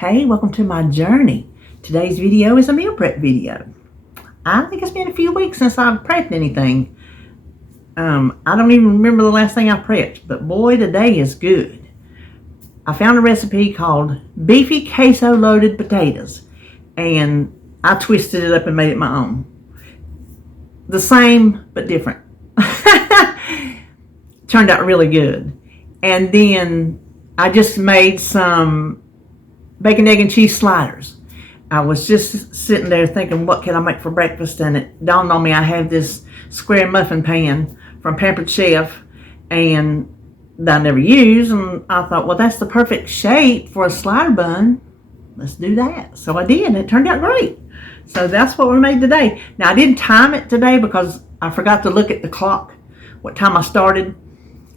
Hey, welcome to my journey. Today's video is a meal prep video. I think it's been a few weeks since I've prepped anything. I don't even remember the last thing I prepped, but boy, today is good. I found a recipe called Beefy Queso Loaded Potatoes, and I twisted it up and made it my own. The same, but different. Turned out really good. And then I just made some bacon, egg, and cheese sliders. I was just sitting there thinking, what can I make for breakfast? And it dawned on me I have this square muffin pan from Pampered Chef and that I never use. And I thought, well, that's the perfect shape for a slider bun. Let's do that. So I did, and it turned out great. So that's what we made today. Now, I didn't time it today because I forgot to look at the clock, what time I started.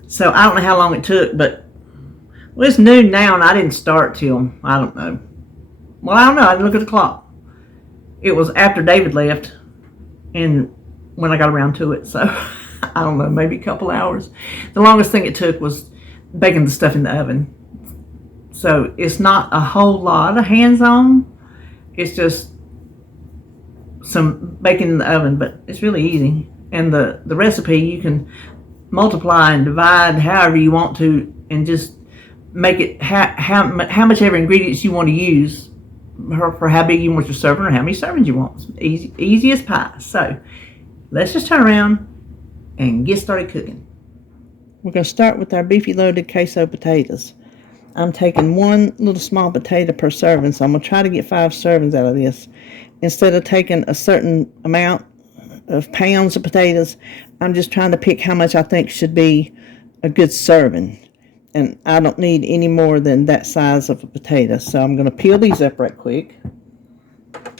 So I don't know how long it took, but well, it's noon now, and I didn't start till, I don't know. Well, I don't know. I didn't look at the clock. It was after David left, and when I got around to it. So, I don't know, maybe a couple hours. The longest thing it took was baking the stuff in the oven. So, it's not a whole lot of hands-on. It's just some baking in the oven, but it's really easy. And the recipe, you can multiply and divide however you want to, and just make it how much ever ingredients you want to use for how big you want your serving or how many servings you want. It's easy as pie. So let's just turn around and get started cooking. We're going to start with our beefy loaded queso potatoes. I'm taking one little small potato per serving, so I'm going to try to get 5 servings out of this. Instead of taking a certain amount of pounds of potatoes, I'm just trying to pick how much I think should be a good serving. And I don't need any more than that size of a potato. So I'm going to peel these up right quick.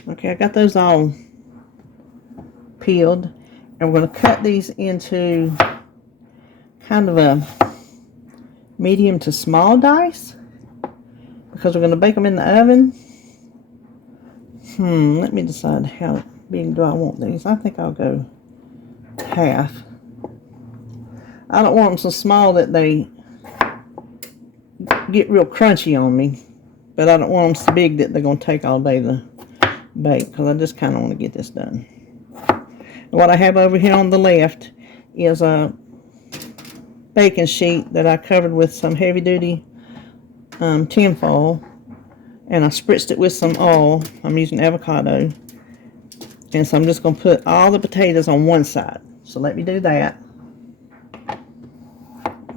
Okay, I got those all peeled. And we're going to cut these into kind of a medium to small dice, because we're going to bake them in the oven. Let me decide how big do I want these. I think I'll go half. I don't want them so small that they get real crunchy on me, but I don't want them so big that they're going to take all day to bake, because I just kind of want to get this done. And what I have over here on the left is a baking sheet that I covered with some heavy duty tin foil, and I spritzed it with some oil. I'm using avocado, and so I'm just going to put all the potatoes on one side. So let me do that.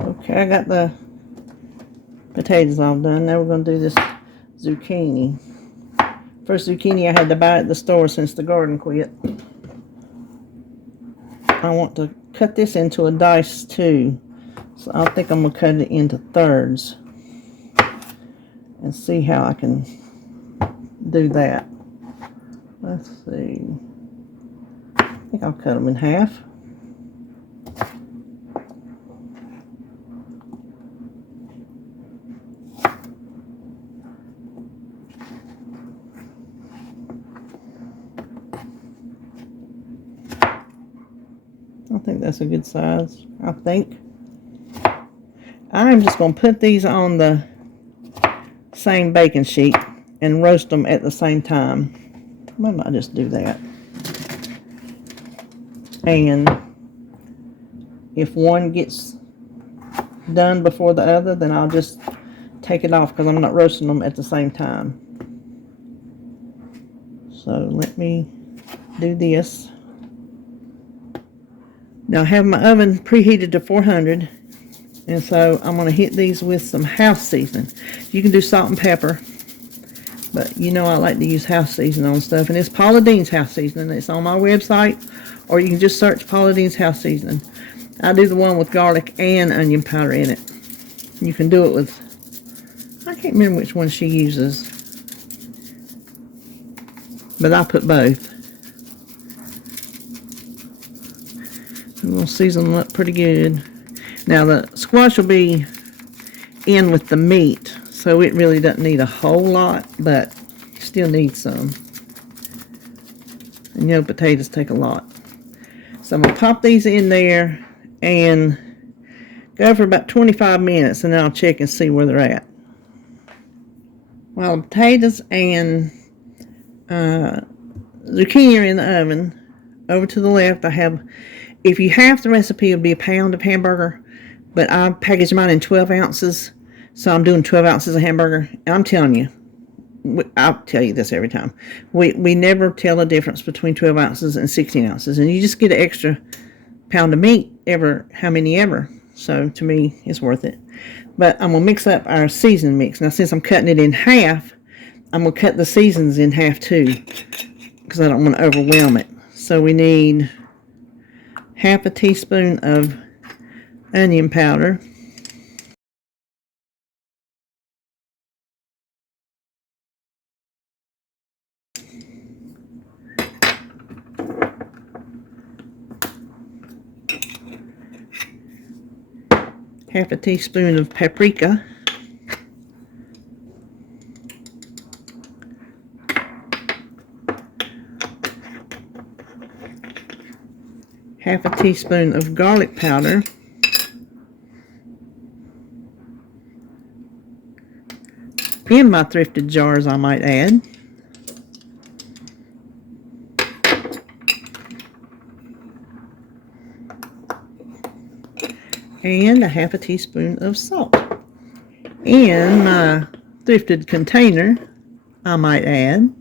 Okay, I got the potatoes all done. Now we're going to do this zucchini. First zucchini I had to buy at the store since the garden quit. I want to cut this into a dice too, so I think I'm going to cut it into thirds and see how I can do that. Let's see. I think I'll cut them in half. I think that's a good size, I think. I'm just going to put these on the same baking sheet and roast them at the same time. I might just do that. And if one gets done before the other, then I'll just take it off, because I'm not roasting them at the same time. So let me do this. Now I have my oven preheated to 400, and so I'm going to hit these with some house seasoning. You can do salt and pepper, but you know I like to use house seasoning on stuff, and it's Paula Deen's house seasoning. It's on my website, or you can just search Paula Deen's house seasoning. I do the one with garlic and onion powder in it. You can do it with, I can't remember which one she uses, but I put both. We'll season them up pretty good. Now the squash will be in with the meat, so it really doesn't need a whole lot, but still needs some. And you know, potatoes take a lot. So I'm going to pop these in there and go for about 25 minutes, and then I'll check and see where they're at. While the potatoes and zucchini are in the oven, over to the left I have, if you have the recipe, it would be a pound of hamburger, but I packaged mine in 12 ounces, so I'm doing 12 ounces of hamburger. And I'm telling you, I'll tell you this every time, we never tell the difference between 12 ounces and 16 ounces, and you just get an extra pound of meat how many ever. So to me, it's worth it. But I'm going to mix up our seasoning mix. Now, since I'm cutting it in half, I'm going to cut the seasons in half too, because I don't want to overwhelm it. So we need half a teaspoon of onion powder, half a teaspoon of paprika, half a teaspoon of garlic powder, in my thrifted jars I might add, and a half a teaspoon of salt. In my thrifted container, I might add.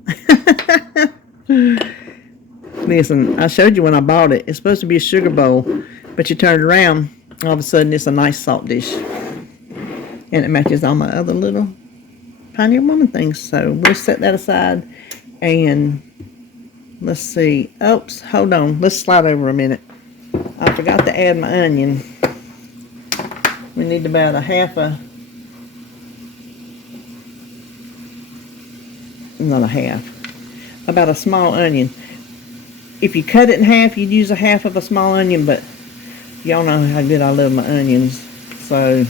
Listen, I showed you when I bought it. It's supposed to be a sugar bowl, but you turn it around, all of a sudden it's a nice salt dish. And it matches all my other little Pioneer Woman things. So we'll set that aside, and let's see. Oops, hold on. Let's slide over a minute. I forgot to add my onion. We need about about a small onion. If you cut it in half, you'd use a half of a small onion, but y'all know how good I love my onions, so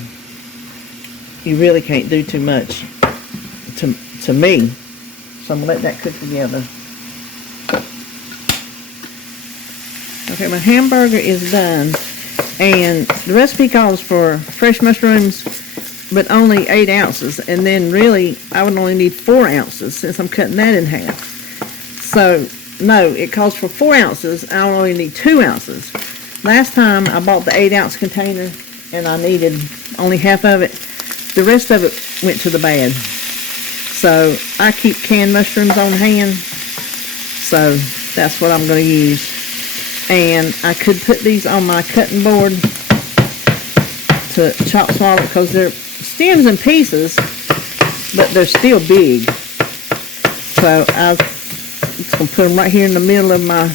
you really can't do too much to me. So I'm going to let that cook together. Okay, my hamburger is done, and the recipe calls for fresh mushrooms, but only 8 ounces, and then really I would only need 4 ounces since I'm cutting that in half. So no, it calls for 4 ounces. I only need 2 ounces. Last time I bought the 8-ounce container and I needed only half of it. The rest of it went to the bad. So I keep canned mushrooms on hand. So that's what I'm going to use. And I could put these on my cutting board to chop smaller because they're stems and pieces, but they're still big. So I'm just going to put them right here in the middle of my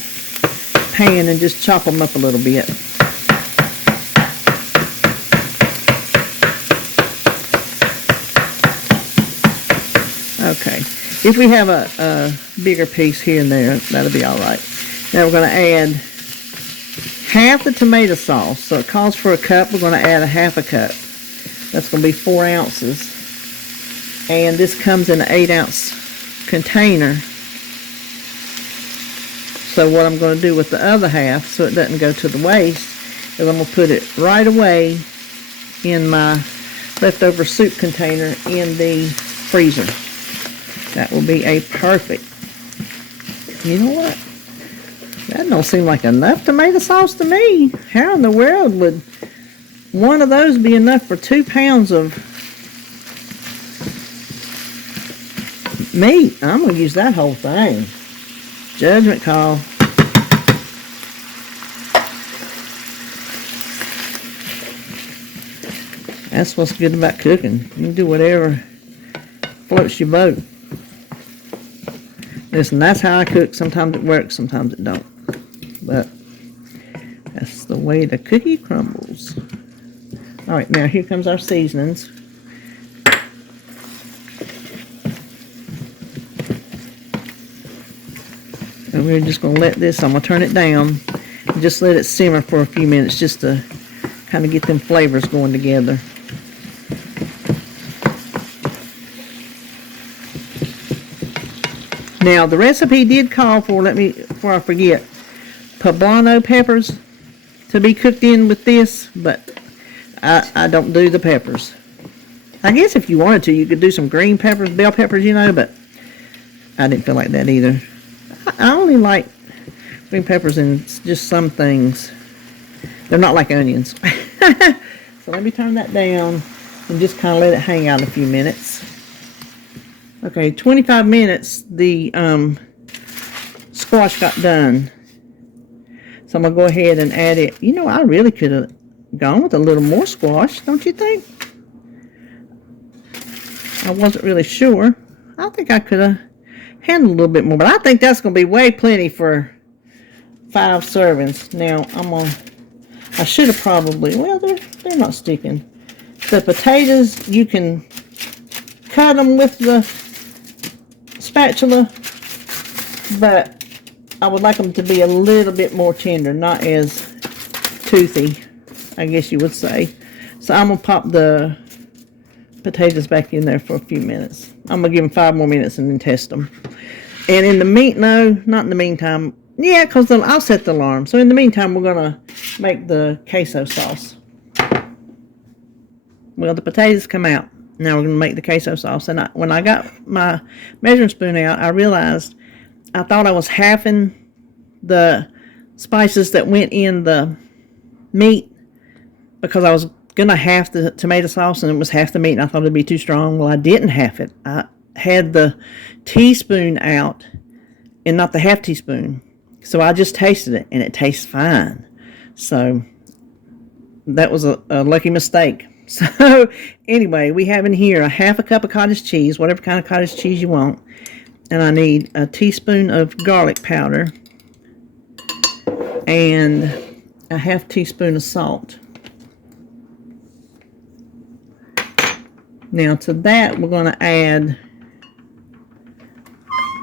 pan and just chop them up a little bit. Okay, if we have a bigger piece here and there, that'll be all right. Now we're going to add half the tomato sauce. So it calls for a cup. We're going to add a half a cup. That's going to be 4 ounces. And this comes in an 8-ounce container. So what I'm going to do with the other half, so it doesn't go to the waste, is I'm going to put it right away in my leftover soup container in the freezer. That will be a perfect. You know what? That don't seem like enough tomato sauce to me. How in the world would one of those be enough for 2 pounds of meat? I'm going to use that whole thing. Judgment call. That's what's good about cooking. You can do whatever floats your boat. Listen, that's how I cook. Sometimes it works, sometimes it don't. But that's the way the cookie crumbles. Alright, now here comes our seasonings. And we're just going to let this, I'm going to turn it down and just let it simmer for a few minutes just to kind of get them flavors going together. Now the recipe did call for, before I forget, poblano peppers to be cooked in with this, but I don't do the peppers. I guess if you wanted to, you could do some green peppers, bell peppers, you know, but I didn't feel like that either. I only like green peppers in just some things. They're not like onions. So let me turn that down and just kind of let it hang out a few minutes. Okay, 25 minutes, the squash got done. So I'm going to go ahead and add it. You know, I really could have gone with a little more squash, don't you think? I wasn't really sure. I think I could have handled a little bit more, but I think that's going to be way plenty for 5 servings. Now, I should have probably, well, they're not sticking. The potatoes, you can cut them with the spatula, but I would like them to be a little bit more tender, not as toothy, I guess you would say. So I'm going to pop the potatoes back in there for a few minutes. I'm going to give them 5 more minutes and then test them. And in the not in the meantime, yeah, because I'll set the alarm. So in the meantime, we're going to make the queso sauce. Well, the potatoes come out. Now we're going to make the queso sauce. And when I got my measuring spoon out, I realized I thought I was halving the spices that went in the meat because I was going to half the tomato sauce and it was half the meat and I thought it'd be too strong. Well, I didn't half it. I had the teaspoon out and not the half teaspoon. So I just tasted it and it tastes fine. So that was a lucky mistake. So anyway, we have in here a half a cup of cottage cheese, whatever kind of cottage cheese you want. And I need a teaspoon of garlic powder and a half teaspoon of salt. Now to that, we're going to add,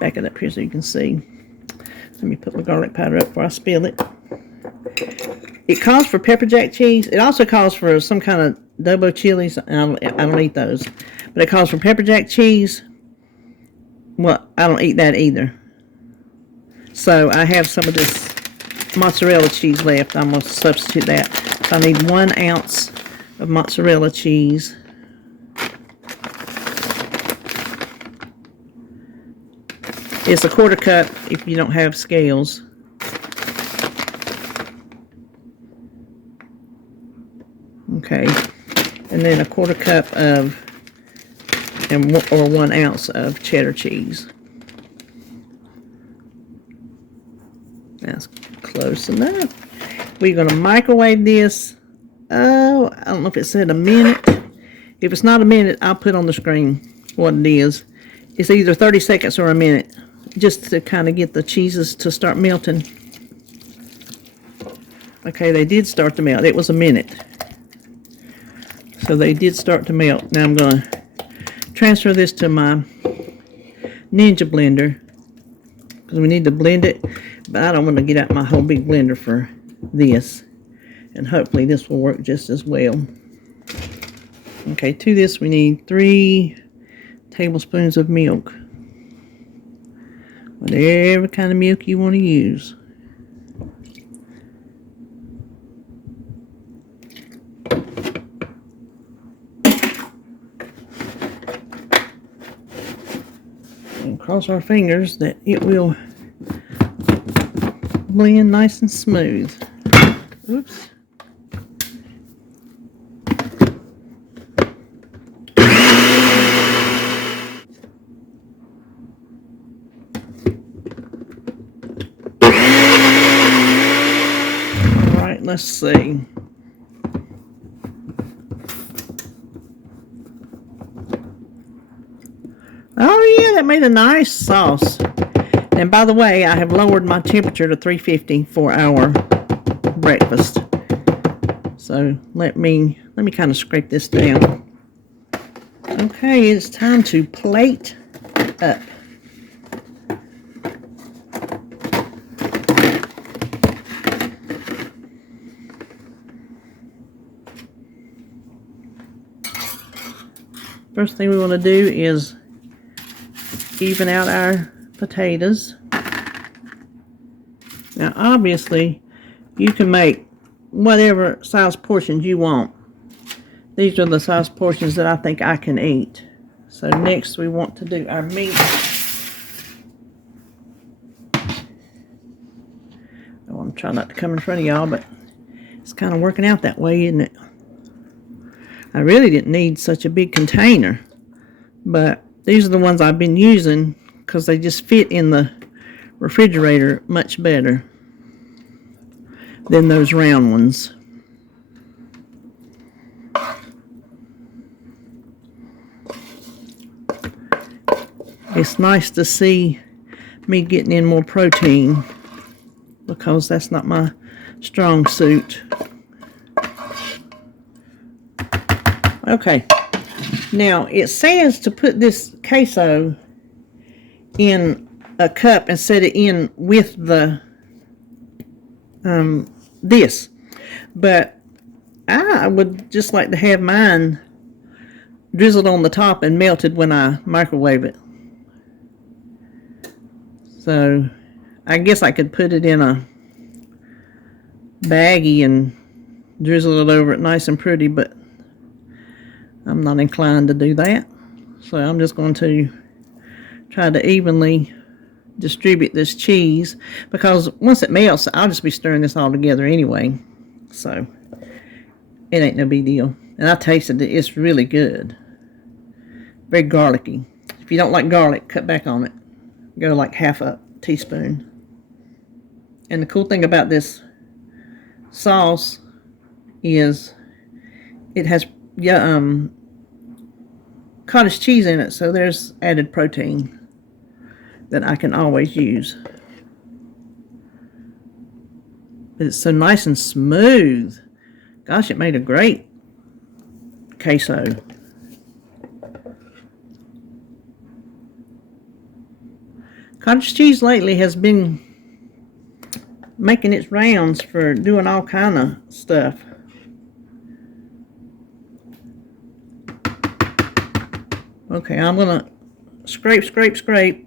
back it up here so you can see. Let me put my garlic powder up before I spill it. It calls for pepper jack cheese. It also calls for some kind of adobo chilies. And I don't eat those. But it calls for pepper jack cheese. Well, I don't eat that either. So I have some of this mozzarella cheese left. I'm going to substitute that. So I need 1 ounce of mozzarella cheese. It's a 1/4 cup if you don't have scales. Okay, and then a 1/4 cup of, or 1 ounce of cheddar cheese. That's close enough. We're going to microwave this. Oh, I don't know if it said a minute. If it's not a minute, I'll put on the screen what it is. It's either 30 seconds or a minute, just to kind of get the cheeses to start melting. Okay, they did start to melt. It was a minute. So they did start to melt. Now I'm going to transfer this to my Ninja blender because we need to blend it, but I don't want to get out my whole big blender for this. And hopefully this will work just as well. Okay, to this we need 3 tablespoons of milk. Whatever kind of milk you want to use. And cross our fingers that it will blend nice and smooth. Oops. Let's see. Oh yeah, that made a nice sauce. And by the way, I have lowered my temperature to 350 for our breakfast. So let me kind of scrape this down. Okay, it's time to plate up. First thing we want to do is even out our potatoes. Now obviously you can make whatever size portions you want. These are the size portions that I think I can eat. So next we want to do our meat. Oh, I'm trying not to come in front of y'all, but it's kind of working out that way, isn't it? I really didn't need such a big container, but these are the ones I've been using because they just fit in the refrigerator much better than those round ones. It's nice to see me getting in more protein because that's not my strong suit. Okay, now it says to put this queso in a cup and set it in with the this, but I would just like to have mine drizzled on the top and melted when I microwave it. So I guess I could put it in a baggie and drizzle it over it nice and pretty, but I'm not inclined to do that. So I'm just going to try to evenly distribute this cheese, because once it melts, I'll just be stirring this all together anyway. So it ain't no big deal. And I tasted it. It's really good. Very garlicky. If you don't like garlic, cut back on it. Go like half a teaspoon. And the cool thing about this sauce is it has cottage cheese in it, so there's added protein that I can always use. But it's so nice and smooth. Gosh, it made a great queso. Cottage cheese lately has been making its rounds for doing all kind of stuff. Okay, I'm gonna scrape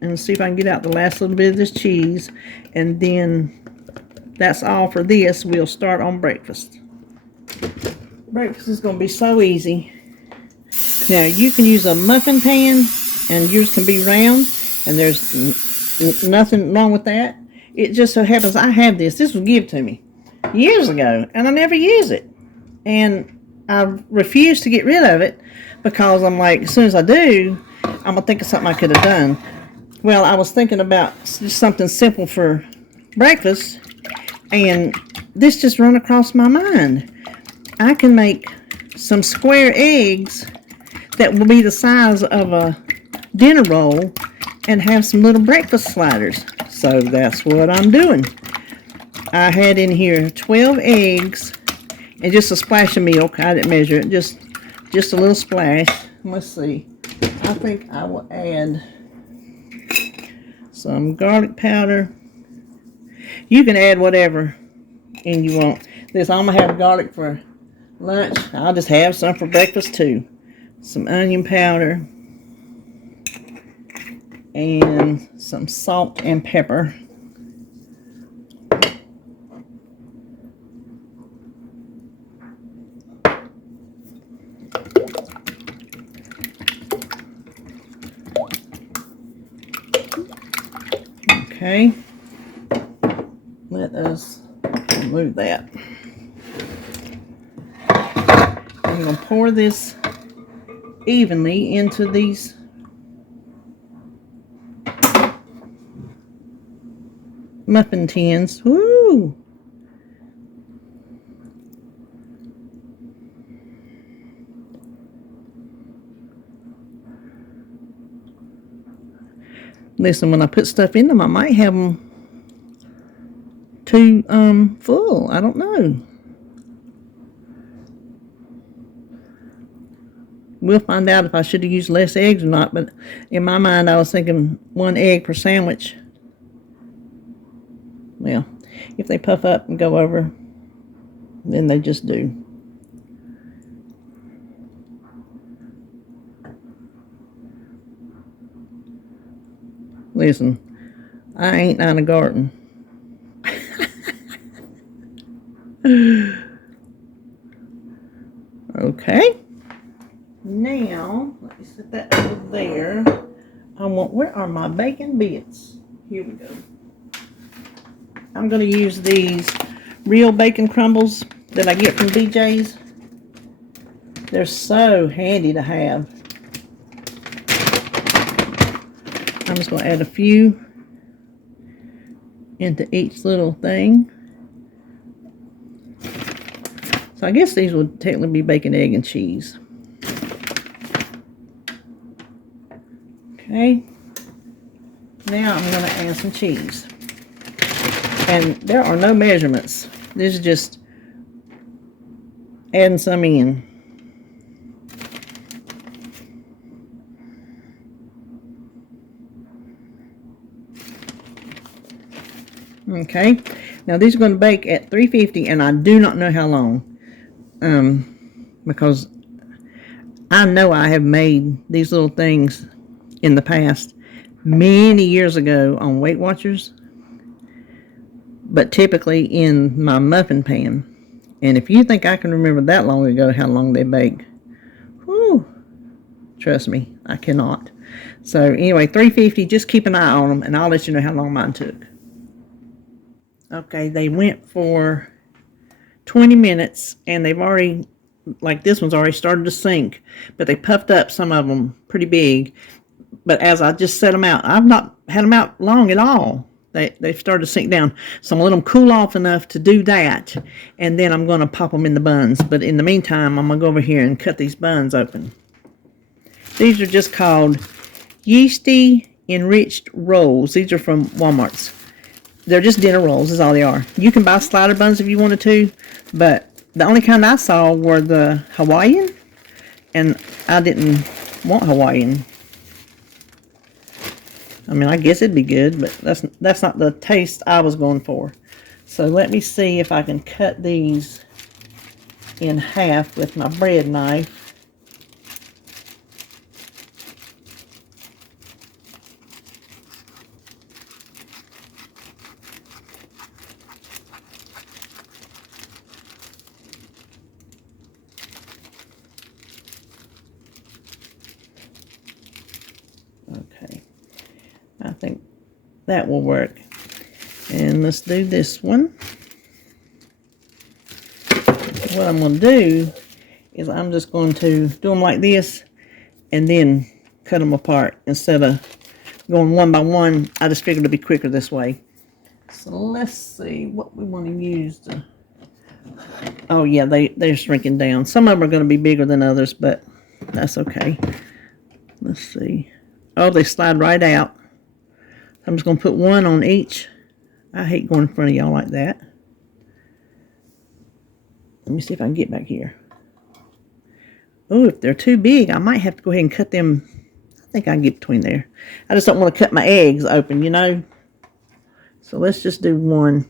and see if I can get out the last little bit of this cheese, and then that's all for this. We'll start on breakfast. Breakfast is going to be so easy. Now you can use a muffin pan and yours can be round, and there's nothing wrong with that. It just so happens I have this was given to me years ago and I never use it, and I refuse to get rid of it because I'm like, as soon as I do, I'm gonna think of something I could have done. Well, I was thinking about just something simple for breakfast, and this just run across my mind. I can make some square eggs that will be the size of a dinner roll and have some little breakfast sliders. So that's what I'm doing. I had in here 12 eggs and just a splash of milk. I didn't measure it, just a little splash. Let's see. I think I will add some garlic powder. You can add whatever and you want. This, I'm gonna have garlic for lunch. I'll just have some for breakfast too. Some onion powder and some salt and pepper. Okay, let us remove that. I'm going to pour this evenly into these muffin tins. Woo! Listen, when I put stuff in them, I might have them too full. I don't know. We'll find out if I should have used less eggs or not, but in my mind I was thinking 1 egg per sandwich. Well, if they puff up and go over, then they just do. Listen, I ain't on a garden. Okay. Now, let me set that over there. Where are my bacon bits? Here we go. I'm going to use these real bacon crumbles that I get from BJ's. They're so handy to have. I'm just going to add a few into each little thing. So I guess these would technically be bacon, egg, and cheese. Okay. Now I'm going to add some cheese. And there are no measurements. This is just adding some in. Okay, now these are going to bake at 350, and I do not know how long, because I know I have made these little things in the past many years ago on Weight Watchers, but typically in my muffin pan. And if you think I can remember that long ago how long they bake, whew, trust me, I cannot. So anyway, 350, just keep an eye on them, and I'll let you know how long mine took. Okay, they went for 20 minutes, and they've already, like this one's already started to sink, but they puffed up some of them pretty big. But as I just set them out, I've not had them out long at all. They've started to sink down. So I'm going to let them cool off enough to do that, and then I'm going to pop them in the buns. But in the meantime, I'm going to go over here and cut these buns open. These are just called Yeasty Enriched Rolls. These are from Walmart's. They're just dinner rolls is all they are. You can buy slider buns if you wanted to, but the only kind I saw were the Hawaiian, and I didn't want Hawaiian. I mean, I guess it'd be good, but that's not the taste I was going for. So let me see if I can cut these in half with my bread knife. Okay, I think that will work. And let's do this one. What I'm going to do is I'm just going to do them like this and then cut them apart instead of going one by one. I just figured it'd be quicker this way. So let's see what we want to use to... Oh yeah, they're shrinking down. Some of them are going to be bigger than others, but that's okay. Let's see. Oh, they slide right out. I'm just going to put one on each. I hate going in front of y'all like that. Let me see if I can get back here. Oh, if they're too big, I might have to go ahead and cut them. I think I can get between there. I just don't want to cut my eggs open, you know. So let's just do one.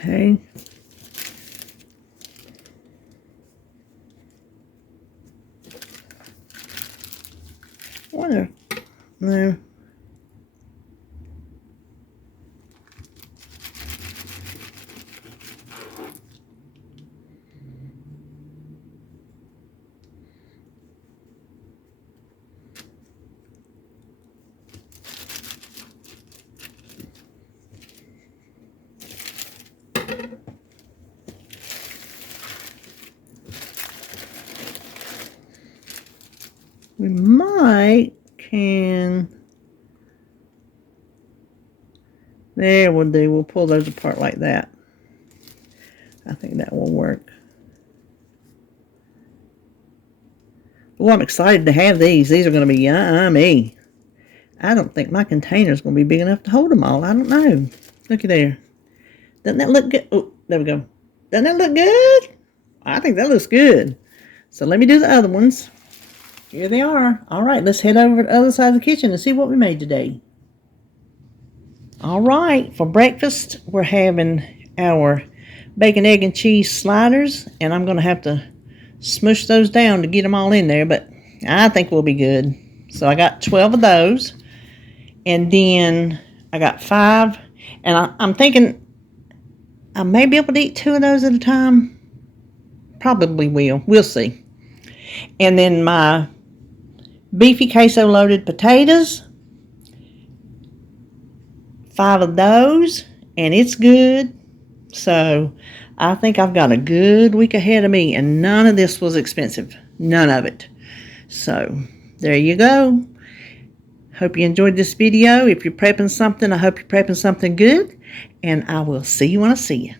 Okay. Wonder. No. We can... There, we'll do. We'll pull those apart like that. I think that will work. Oh, I'm excited to have these. These are going to be yummy. I don't think my container is going to be big enough to hold them all. I don't know. Looky there. Doesn't that look good? Oh, there we go. Doesn't that look good? I think that looks good. So let me do the other ones. Here they are. All right, let's head over to the other side of the kitchen and see what we made today. All right, for breakfast, we're having our bacon, egg, and cheese sliders, and I'm going to have to smush those down to get them all in there, but I think we'll be good. So I got 12 of those. And then I got 5. And I'm thinking I may be able to eat 2 of those at a time. Probably will. We'll see. And then my beefy queso loaded potatoes. 5 of those. And it's good. So I think I've got a good week ahead of me. And none of this was expensive. None of it. So there you go. Hope you enjoyed this video. If you're prepping something, I hope you're prepping something good. And I will see you when I see you.